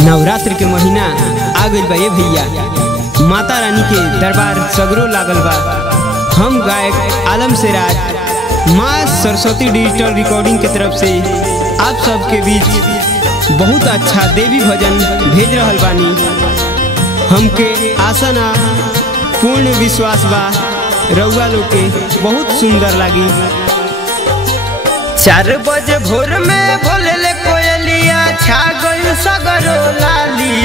नवरात्र के महीना आ गइल बा ये भैया। माता रानी के दरबार सगरो लागल बा। हम गायक आलम सिराज माँ सरस्वती डिजिटल रिकॉर्डिंग के तरफ से आप सबके बीच बहुत अच्छा देवी भजन भेज रहल बानी। हमके आशा ना पूर्ण विश्वास बा रउआ लोग के बहुत सुंदर लागी। 4 बजे भोर में भोले कोयलिया छा गई सगरो लाली।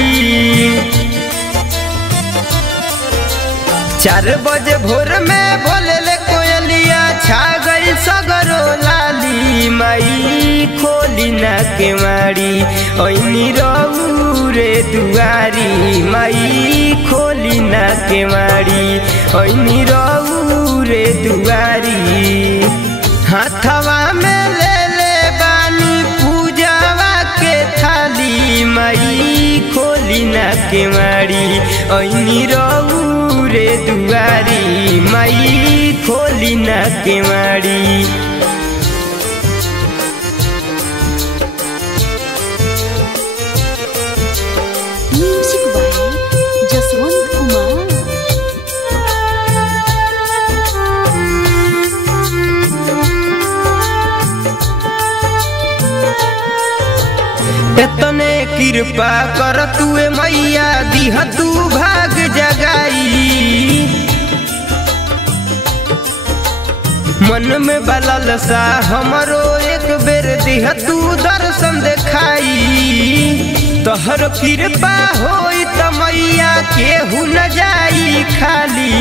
4 बजे भोर में भोले कोयलिया छा गई सगरो लाली। माई खोली ना के मारी ओइनी रहू रे दुआरी। माई खोली ना के मारी ओइनी रहू रे दुआरी। हाथवा में ले ले बानी पूजावा के थाली। माई खोली ना के मारी ओइनी रहू रे दुआरी। माई खोली ना के मारी। Music by Jaswant Kumar. एतने कृपा कर तुए मैया दिह तू भाग जगाई। मन में बलल सा हमरो एक बेर दिह तू दर्शन देखाई। तोहर कृपा होई त मैया केहू न जाई खाली।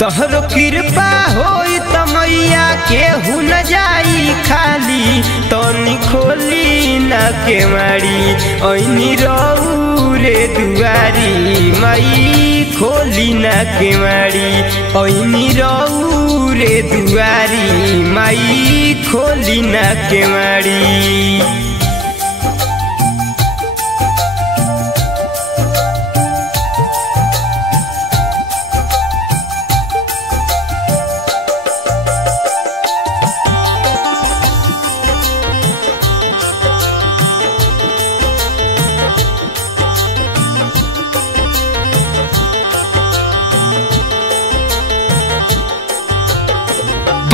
तोहर कृपा होई त मैया केहू न जाई खाली। तनी खोली ना के मारी ओइनी रहू रे दुआरी। माई खोली ना के मारी ओइनी रहू रे दुआरी। माई खोली ना के मारी।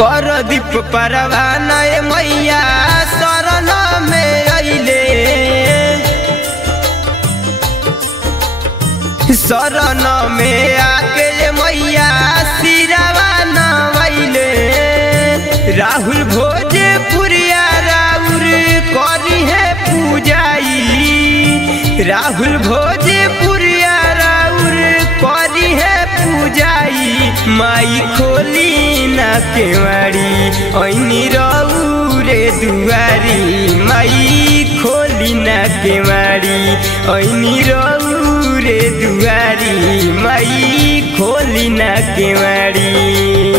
परदीप परवाना मैया शरण में अइले। शरण में आके मैया सिरवा नवैले। राहुल भोजपुरिया राउर करी है पूजाई। राहुल भोजपुरिया राउर करी है पूजाई। माई खोली ना के मारी ओइनी रहू रे दुआरी। माई खोली ना के मारी ओइनी रहू रे दुआरी। माई खोली ना के मारी।